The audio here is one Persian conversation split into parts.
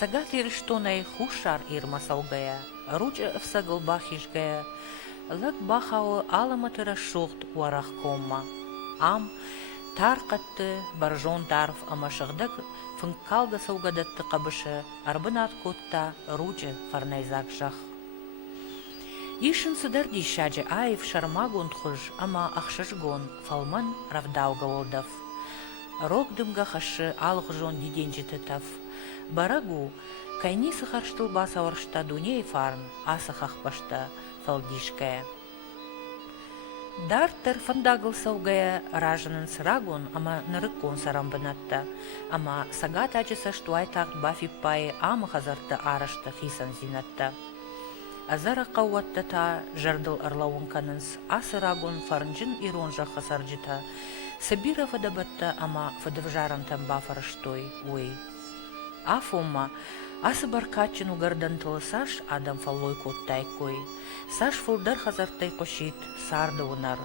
سگات ایرشتونه خوشار ایرما سوگیا روج افسگل باخیشگیا لگ باخاو علامت رشوخت ورخ کوما ام تارقت برجون تعرف اما شغدك فنكالغ سوغدت قبشه اربنات كوتا روج فرنيزاك شخ يشن سدر دي شاجة آيف شرماغون تخج اما اخششغون فالمن رفداو غولدف روك دمغا خش алғжон диденжететав барагу кайни сахарштыл басаваршта дуней фарн асахах пашта фалдишкая Дартер фандагл саугая ражанын сырагун, ама нырыккун сарамбынатта, ама сагат ачыса штуайтак бафи пай ама хазарта арашта хисан зинатта. Азара кауатта та жардыл ырлауын канынс, асырагун фарнжын иронжа хасарджита, сабира фадабатта ама фадавжарантан бафараштой уй. Афума, асы баркатчын угардан тылысаш адам фаллой коттайкой. Саш фылдар хазартай кошит, сарды унар.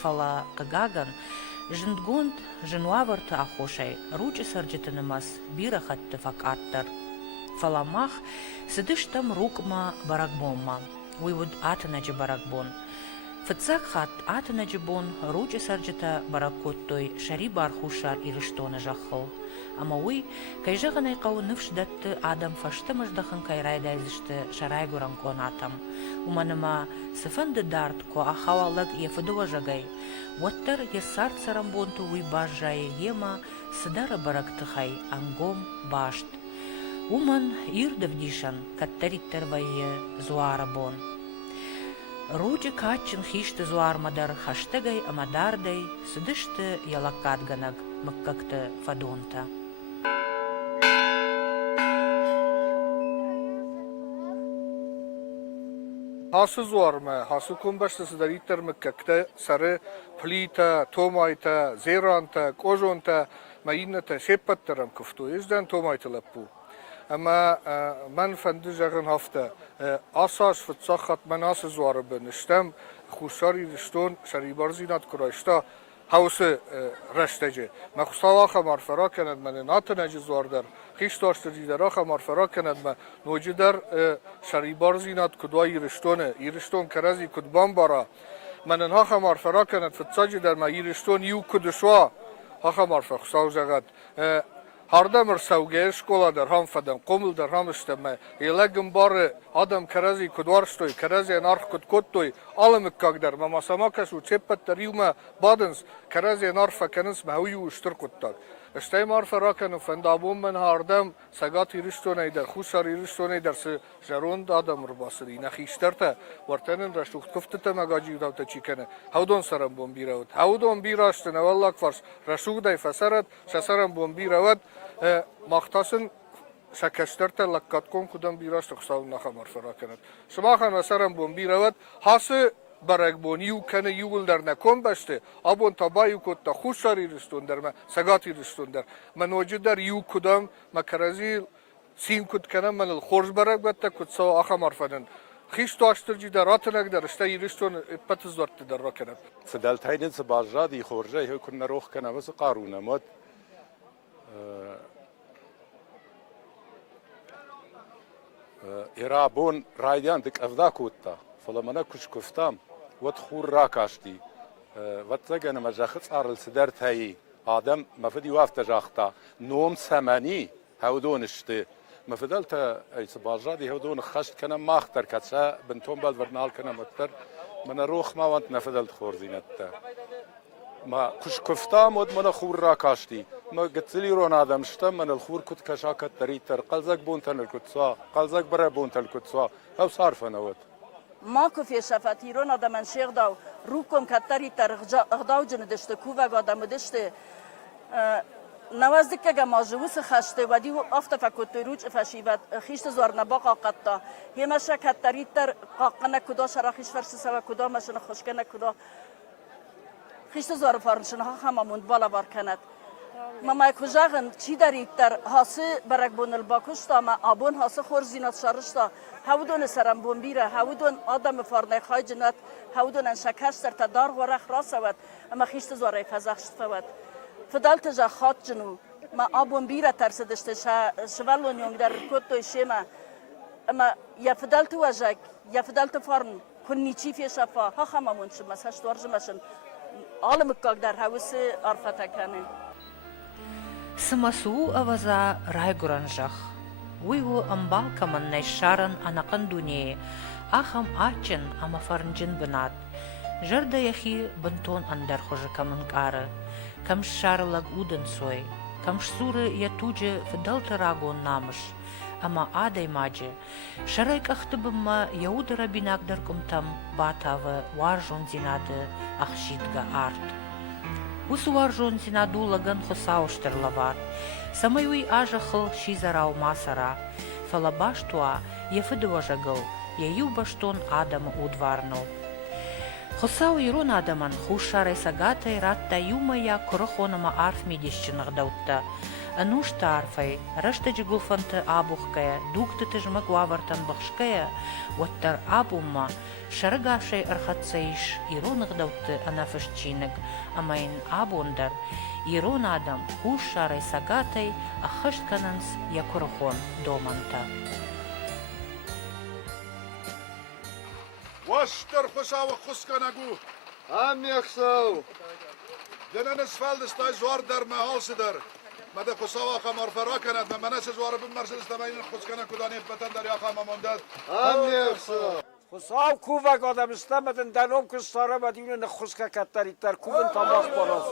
Фала кагаган, жындгонд жынуаварты ахошай, ручы сарджитынымас, бира хатты факаттар. Фала мах, сыдыш там рукма баракбонма, уйвуд атынаджы баракбон. Фыцак хат атынаджы бон, ручы сарджита бараккоттой, шари бархушар ирыштоны жахыл. Ама уй, кайжаганай кау нывшдатты адам фаштымыждахын кайрайдайзышты шарайгуран конатам. Уманыма сыфанды дарт ко ахавалаг ефыдува жагай. Уаттар есарт сарамбонту уй бажжай ема сыдара барактыхай ангом башт. Уман ирдыв дишан каттариттер вайе зуара бон. Руджи качын хишты зуармадар хаштагай амадардай сыдышты ялаккадганаг мыккакты фадонта. Hası zuarma, hası kumbaştası da iter mıkkakta sarı plita, tomayta, zeranta, kojonta, mayinata şeppattarım kuftu. Yüzden tomayta lappu. Ama ben fendi jağın hafta asas fıtsakat ben ası zuarı ben istem khusari rishton sharibar zinat kurayşta havsı rastacı. Mekhusawa khamar fara kanad men natnaj zuardar. Khish dashti dara khamar fara kanad men nojidar sharibar zinat kudway rishton karazi kudban bara. Men ha khamar fara kanad fıtsacı der ma rishton yu kudshwa ha khamar fa khusaw jagat. Hardamır savgaya şkola der ham fadan qomul der ham isteme yelagım barı adam karazi kudvarstoy karazi narx kudkottoy alımık kagder mama samakas u çepet der yuma badens karazi narfa kanıs mahuyu uştur kuttak İsteyim arfa rakanı fendabum men hardam sagat irishtonay der khusar irishtonay der se jaron adam rubasri nakhishterta wartanen rashtukt kuftata magaji davta chikane havdon saram bombirawt havdon birashtna wallak fars rashugday fasarat shasaram bombirawt مختصن شکسترت لکات کن کدام بیراش تخصاو نخمار فراکنند. شما خان وسرم بون بیرود حاس بەرەگبۆنی و کەنە یوگل دەرنەکۆم بەشتێ ئەبۆن تەبای و کۆتە خوشاری رستون دەرمە سەگاتی رستون دەر منۆجی دەر یو کودەم مەکەرەزی سین کود کەنە من خۆش بەرەگ بەتە کودسەوە ئەخە مەرفەنن خیش تاشترجی دەڕاتنەک دەرشتەی رستون پەت زۆرت دەڕۆکەنە فدەلتەینن سباژادی خۆرژەی هەکن نەڕۆخ کەنە بەس قارونەمەت إرابون رايدان دك أفداكوتا فلما نكش كفتام وتخور راكاشتي وتجنا مجاخت أرل سدرت هاي آدم ما فدي وافت جاختا نوم ثماني هودون اشتي ما فدلت أي سباجادي هودون خشت كنا ما اختر كتشا بنتهم بالبرنال كنا متر من روخ ما وانت نفدلت خورزينتا ما كش كفتام ود من خور راكاشتي ما قلت لي رون آدم شتم من الخور كنت كشاكت تريتر قلزك بونتن الكتسوا قلزك برا بونتن الكتسوا أو صارف نوت ما كفي شفتي رون آدم من شيخ داو روكم كتريتر غداو جن دشت كوفا آدم دشت نوازدك كجما جوس خشته ودي أفت فكت روج فشيبت خيشت زور نباق قطة هي مشى كتريتر قاقنا كدا شراخيش فرس سوا كدا مشى نخشكنا كدا خيشت زور فارنشنا هم مند بالا بار كانت ماما کجاگن چی دارید در حاصل بەرەگبۆن الباکوشتا ما آبون حاصل خورزینات شارشتا هودون سرم بومبیره هودون آدم فارنای خای جنات هودون انشکاش در تدار ورخ راسواد اما خیشت زوره فزخشت فواد فدالت جا خات جنو ما آبون بیره ترسدشته شوالون یونگ در کتوی شما اما یا فدالت وجک یا فدالت فارن کنی چیفی شفا ها خمامون شما هشت ورجمشن عالم کاغ در حوث عرفته کنه Сымасу аваза райгуранжах. Уйгу амбалкаман найшаран анакандуне, ахам ачен амафарнджин бынат. Жарда яхи бантон андар хожакаман кара. Камш шарлаг уден сой. Камш суры ятуджи фыдәлты рагон намыш. Ама адай маджи. Шарайк ахтыбымма яудара бинагдар кумтам батавы варжон зинады ахшитга арт. Усуар жон зинаду лаган хосауштерлавар. Самаюй ажахыл шизарау масара. Фалабаштуа ефыдыважагыл, яю баштон адама удварнул. Хосау ирон адаман хушарай сагатай ратта юмая корохонама арф медищинах даутта. Анушта арфай, рашта джигулфанта абухкая, дукта тыжмагвавартан бахшкая, ваттар абумма, шаргашай архацаиш, иронах даутты анафышчиныг, амайн абундар, ирон адам хушарай сагатай, ахышткананс якорохон доманта. Waster خساو خسکنگو هم یخسو دنن اسفل دستای زوار در محال سدر مده خساو خمار فرا کند من منس زوار بم مرسل استماین خسکنه کدانی بتن در یاخا ماموندد هم یخسو خساو کوفک آدم استمدن دنوم کستاره و دیون خسکه کتری تر کوفن تماخ بالاز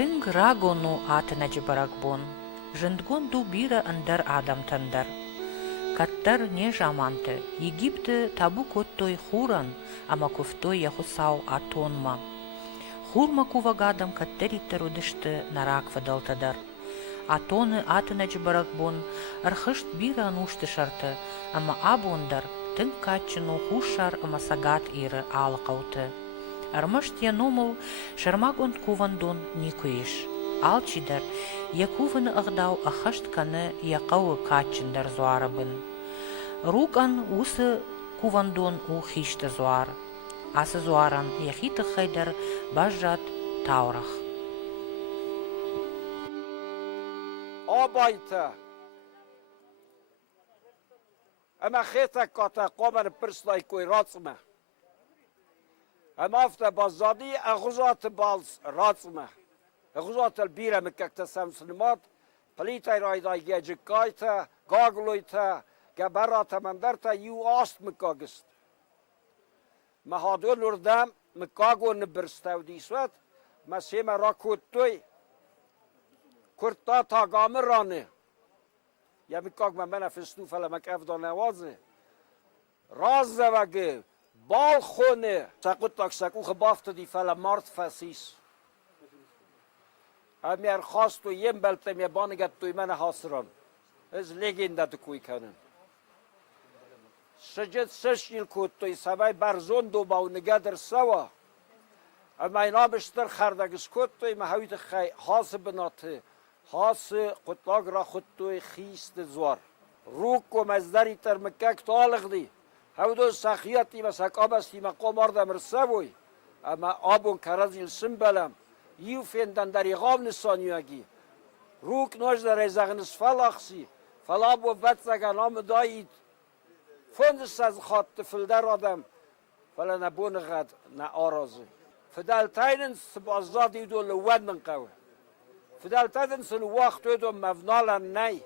Тынг рагону атыначы Бæрәгбон, жындгон ду бира андар адам тандар. Каттар не жаманты, Египты табу коттой хуран, ама кофтой яхусау атонма. Хурма кувагадам каттариттар удышты нарак Фыдәлтыдар. Атоны атыначы Бæрәгбон, архышт бира анушты шарты, ама абондар тынг качыну хушар ама сагат иры алқауты. Армашт яномыл шармагон кувандон никуиш. Алчидар якувын ағдау ахашт каны яқауы качындар зуарабын. Руган усы кувандон ухишты зуар. Асы зуаран яхиты хайдар бажат таурах. آبایتا اما خیتا کاتا قامن پرسلای کوی راتسمه اما افتا بازادی اغزات بالز راتسمه اغزات البیره مککتا سمسلمات پلیتای رایدای گیجکایتا گاگلویتا گبراتا مندرتا یو آست مکاگست مهادو لردم مکاگو نبرستاو دیسوات مسیما را کتوی کرتا تا گامه رانه یا میکاگ من فستو فلمک افدان نوازه راز وگه بال خونه ساقوت تاک ساقو خبافت دی فلمارت فسیس امیر خواست و یم بلتم یه بانگت توی من حاصران از لگنده تو کوی کنن سجد سشیل کوتوی سوای برزون دو باو نگدر سوا اما اینا بشتر خردگس کوتوی محویت خی حاس بناته حاس قطاق را خودتوی خیست زوار روک و مزدری تر مکک تالق دی هودو سخیاتی و سکابستی مقام آردم رسوی اما آبون کرزیل سنبلم یو فیندن در یغام نسانیوگی روک نوش در ایزاغنس فلاخسی فلاب و بطزگن آم دایید فندس از خاط فلدر آدم فلا نبون غد نه آرازه فدالتاینن سبازدادی دو لود من قوه فدالتاینن سلو وقت دو مفنالا نی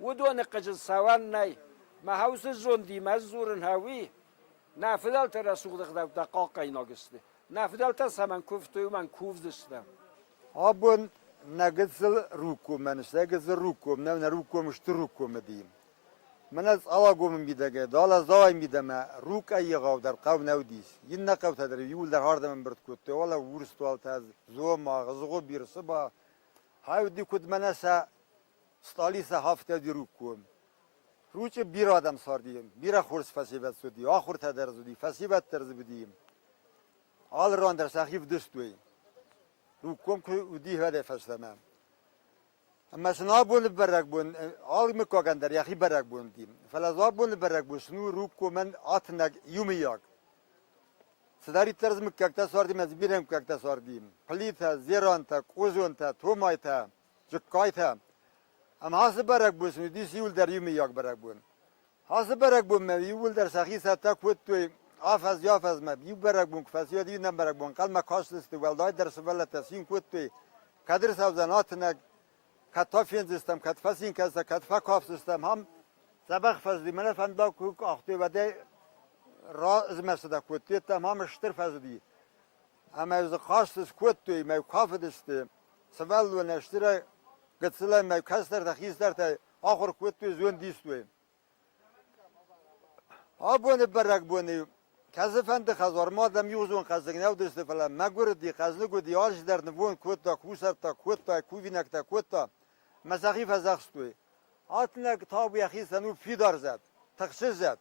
و دو نقج سوان نی ما حوث زندی مزورن هاوی نه فدالت رسوق دقاق اینا گسته نه فدالت سمن کفتوی من کوف دستم آبون نگذل روکوم منش نگذل روکوم نه روکوم اشت روکوم دیم من از آواگوم میدگه دال زای میدم روک ایگاو در قو نودیس این نقو تدری یول در هاردم من برد کته والا ورست والت از زوم آغزغو بیرسه با های دی کد من اسا ستالیس هفته دی روکوم روچ بیر آدم ساردیم بیر خورس فسیبت سودی آخور تدر زودی فسیبت ترز بدیم آل ران در سخیف دستوی روکوم که ودی هده فستمم اما سنابون بەرەگبوون ئاڵی مکۆگەن دەریاخی بەرەگبوون دیم فەلەزابوون بەرەگبوون سنو روکو من ئاتنەک یومییاک سداری تەرز مکەکتە سواردیم ez بیرم مکەکتە سواردیم پلیتە زێرانتە قۆزۆنتە تۆمایتە جکایتە ئەم هاسە بەرەگبوون سنو دیسی یول دەر یومییاک بەرەگبوون هاسە بەرەگبوون مە یول دەر سەخی سەتە کوت توی ئافەز یافەز مە یو بەرەگبوون کفەسیە دی نە بەرەگبوون قەلمە کاشتستی وەلدای دەرسەوەلە تەسین کوت توی کەدر سەوزەن ئاتنەک کتافین زستم کتفاسین کسا کتفا کاف زستم هم سبخ فزدی من فندا کوک آختی و ده را از مسدا کوتی تام هم شتر فزدی اما از خاصش کوتی ما کاف دسته سوال و نشتره گتسلا ما کستر تخیز در تا آخر کوتی زون دیستوی آبونه برگبونه کسی فند خزار مادم یوزون خزگ نو دسته فلا مگور دی خزنگو دی آرش در نبون کوتا کوسر تا کوتا کوینک تا کوتا مساقی فزاقستوی آتنک تابو یخی سنو فیدار زد تخصیص زد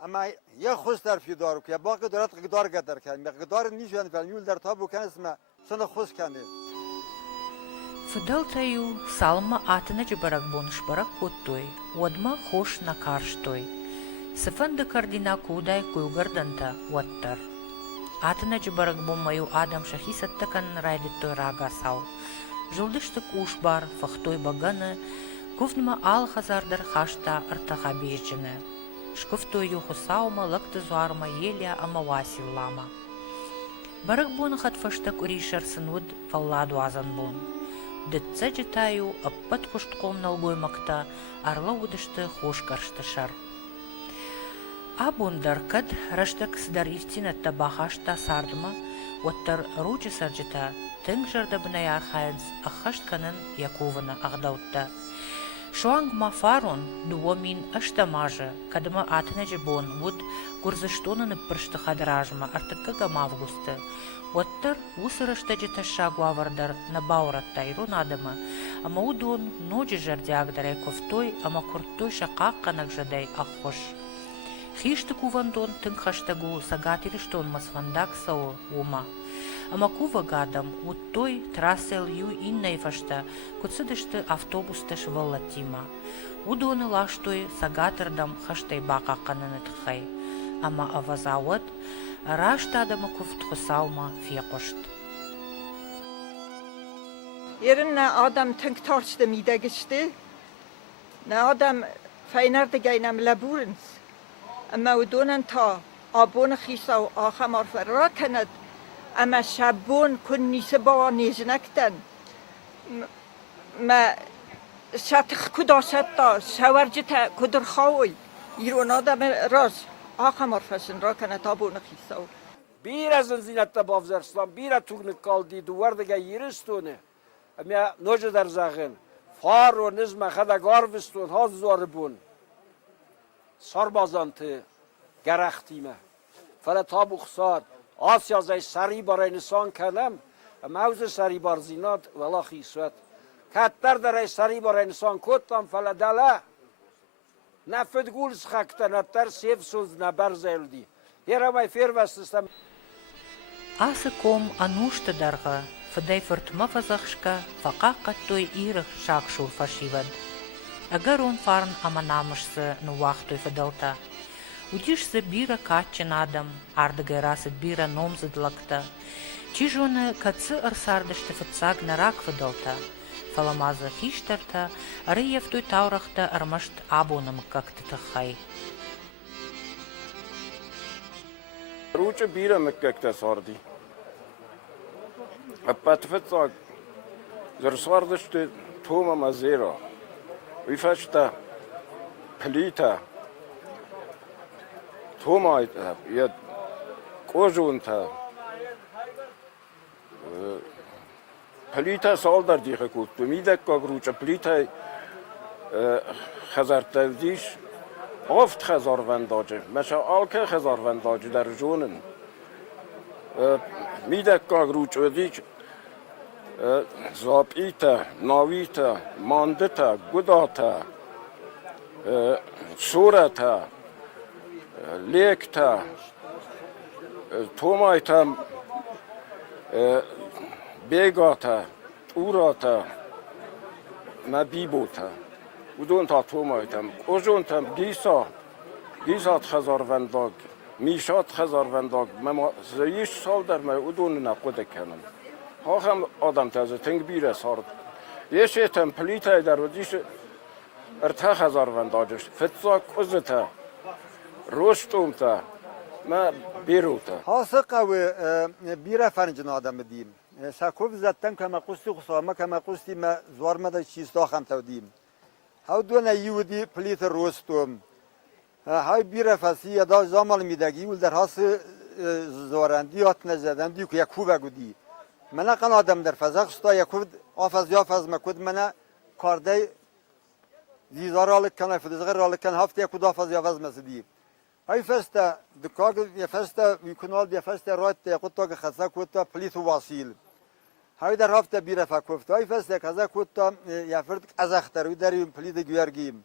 اما یه خوش در فیدارو که باقی دارد قدار گدر کن مقدار نیشون فلمیول در تابو کن اسمه سنو خوش کنه Фыдәлтаю салма атына жібарагбон шбарак коттой, одма хош на карштой. Сыфанды кардина кудай куйгарданта уаттар. Атына жібарагбон маю адам шахисаттакан райдеттой рага сау. Жылдыштык уш бар, фахтой баганы, куфнма ал хазардар хашта артаха бежчыны. Шкуфтой юху саума лакты зуарма елия амаваси лама. Барагбон хатфаштак уришар сынуд фалладу азанбон. Дытца житаю аппат куштком налгоймакта арла удышты хош карштышар. Абундар кад раштак сдар ифтинатта бахашта сардыма, оттар ручы саржыта, тың жарда бынай архайынс ахаштканын яковына ағдаутта. Шуанг мафарон дуомин аштамажы, кадыма атына жибон вуд гурзыштонын пыршты хадражма артыккагам августы. Оттар усырышта житаша гуавардар на бауратта ирон адыма, ама удон ночи жардягдарай ковтой, ама курттой шақаққанак жадай аххош. Хишты кувандон тың хаштагу сагатириштон масвандак сао ума. Ама кува гадам уттой трассел ю иннай фашта, куцыдышты автобустыш валлатима. Удоны лаштой сагатырдам хаштай бақаққанын тхай. Ама авазауат рашта адама куфт хусаума фиқошт. Yerin adam tünktarçtı mide geçti. Ne adam feynerde geynem laburens. Ama udonan ta abone xisa و آخمار فرا کند. اما شبون کنیسه با نیزنکتن. ما شتخ کداست تا شورجت کدر خواهی. ایرون آدم راز آخمار فسن را کند abone xisa. Bir az zinette bavzarslan, bir atugnik kaldı duvarda yiristone. Ama noje der zagen. Far و nizme خدا گاروستون ها زاربون. سربازانته گرختیمه. فلا تابو خسار. آسیا زی سری برای نسان کنم. موز سری بار زینات ولا خیسوت. کتر در سری برای نسان کتم فلا دله. نفت گول سخکتن اتر سیف سوز نبر زیلدی هیرا مای فیر وستستم Асы ком анушты дарға, фыдай фыртма фазақшка, фақа қаттой ирых шақшур фашивад. Агар он фарн аманамышсы ну вахтой Фыдәлта. Удишсы бира катчын адам, ардыгай расыд бира номзыдлакта. Чижоны катсы ырсардышты фытсаг нарак Фыдәлта. Фаламазы хиштарта, арыев той таурахта армашт абоным как-то тахай. روچ بیرم که ساردی. ابتفت ساق زر ساردشت توم مزیرا. ویفشتا پلیتا توم آیتا یا کوجون تا پلیتا سال در دیگه کود. تو میده که روچ پلیتا خزارت دیش آفت خزار ونداجه مشه آلکه خزار ونداجه در جونن میده که روچ ودیج زابیتا ناویتا ماندتا گداتا سورتا لیکتا تومایتا بیگاتا اوراتا مبیبوتا ودون تا تومایتم اوجونتم گیسات خزارونداگ میشات خزارونداگ مما زیش سال در ما ودون نقود کنم ها هم آدم تازه تنگ بیره سارد یه شیطم پلیتای در ودیش ارتا خزارونداگش فتزاک ازتا روشتومتا ما بیروتا حاسق او بیره فرنجن آدم دیم ساکوب زدتن که ما قستی خسامه که ما قستی ما زوارمه دا چیز داخم تودیم ها دونه یودی پلیت روستم های بیره فسی دا زامال میدگی ول در حاس زوارندی آت نزدن دیو که یکو بگودی من قن آدم در فضا خستا یکو آفز یافز مکود من کارده زیزار آلک کنه فدزغر آلک کنه هفته یکو دافز یافز مسدی های فسته دکاگ یفسته ویکنال یفسته رایت یکو تاگ خسته کود پلیت واسیل های در هفته بیره فکوفت های فسته کذا کود یفرد از اختر و داریم پلید گیرگیم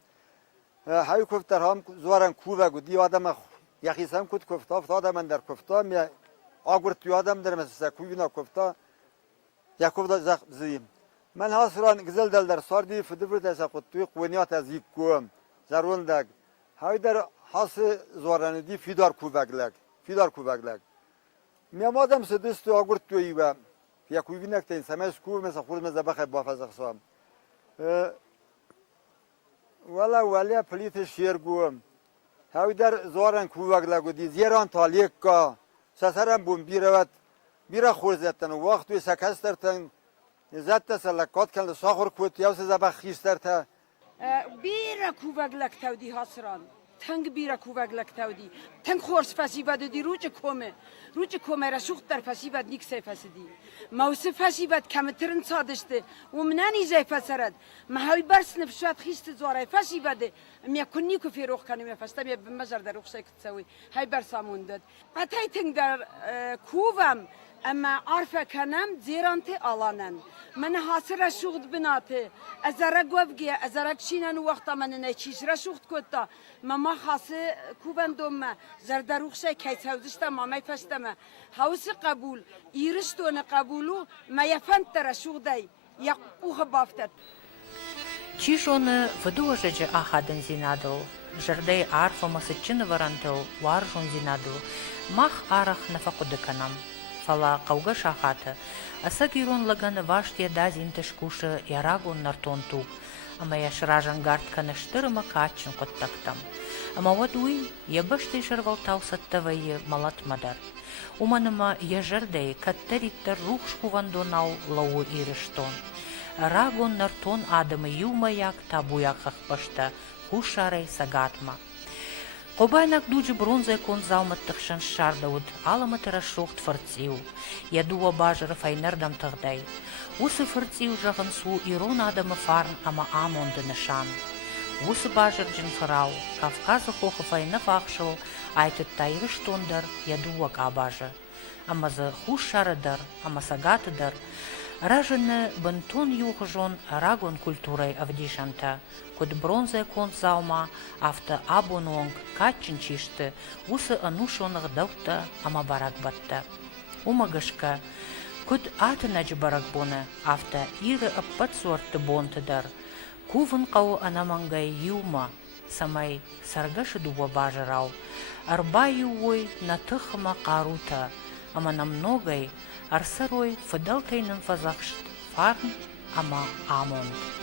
های کفت در هم زوارن کوه گودی آدم یخیسم کود کفت افت آدم در کفتا می آگورتی آدم در مثل کوینا کفتا یکوفت زخ زیم من حاصلان گزل دل در ساردی فدبرد از قطوی قونیات از یک کوم زرون دگ های در حاصل زوارن دی فیدار کوه گلگ میام آدم سدست آگورتی و یکوی نکته این سماس کوه مثل خود مثل بخه بافز اقسام ولی پلیت شیر گوم هاوی در زوارن کوه گلگو دی زیران تالیک کا سسرم بوم بیره خورزتن و وقت وی سکسترتن زدت سلکات کن ساخور کوت یاوس زبخ خیسترتا بیره کوه گلگ تودی حسران تنگ بیره کوه گلگ تودی تنگ خورس فسی بده دی روچ کومه را شوخت در فسی بد نیک سی فسدی موسف فسی بد کمترن سادشته و منانی زی فسرد محاوی برس نفسوات خیست زواره فسی بده میا کنی که فیروخ کنیم یا فسته میا بمجر در روخ سیکت سوی های برس همون داد قطعی تنگ در کووم اما عارفه کنم زیرانت آلانن من حاصل شغد بناته از رگوفگی از رگشینن و وقتا من نچیش را شغد کتا ما حاصل کوبن دوم زردروخ شای کیت هودشتا ما می فشتم هاوس قبول ایرشتون قبولو ما یفند تر شغدی یا اوه بافتد Чижоны вдожеже ахадын зинадыл, жырдай арфа масычыны варантыл, варжун зинадыл, мах арах нафакудыканам. Фала кауга шахаты, аса гирон лаганы ваштия дазин тышкушы ярагун нартон тук, ама яшражан гартканы штырыма качын коттактам. Ама вадуи ябыштай жырвалтау саттавайы малатмадар. Уманыма яжырдай каттариттар рухшку вандонау лау ирыштон. Рагон нартон адымы юмаяк табуяках пашта, хушарай сагатма. Қобайнак дуджи бронзай кон залматтықшын шардауд, аламаты рашоқт фырцил. Ядуа бажыры файнырдам тығдай. Усы фырцил жағын су ирон адымы фарн ама амонды нышан. Усы бажыр джин фырау, Кавказы хохы файны фақшыл, айтыт тайрыш тондар ядуа кабажы. Амазы хуш шарыдар, ама сагатыдар. Ражене бентон юхжон рагон культурой авдишанта, код бронзе конт заума, авто абононг качинчишты, усы анушонг даута ама баракбатта. Умагашка, код атынач баракбоны, авто иры аппат суарты бонтыдар, кувын қау анамангай юма, самай саргашы дуба бажырау, арбаю ой на тыхма карута, ама намногай арсарой Фыдәлтайнын фазахшт фарн ама амонд.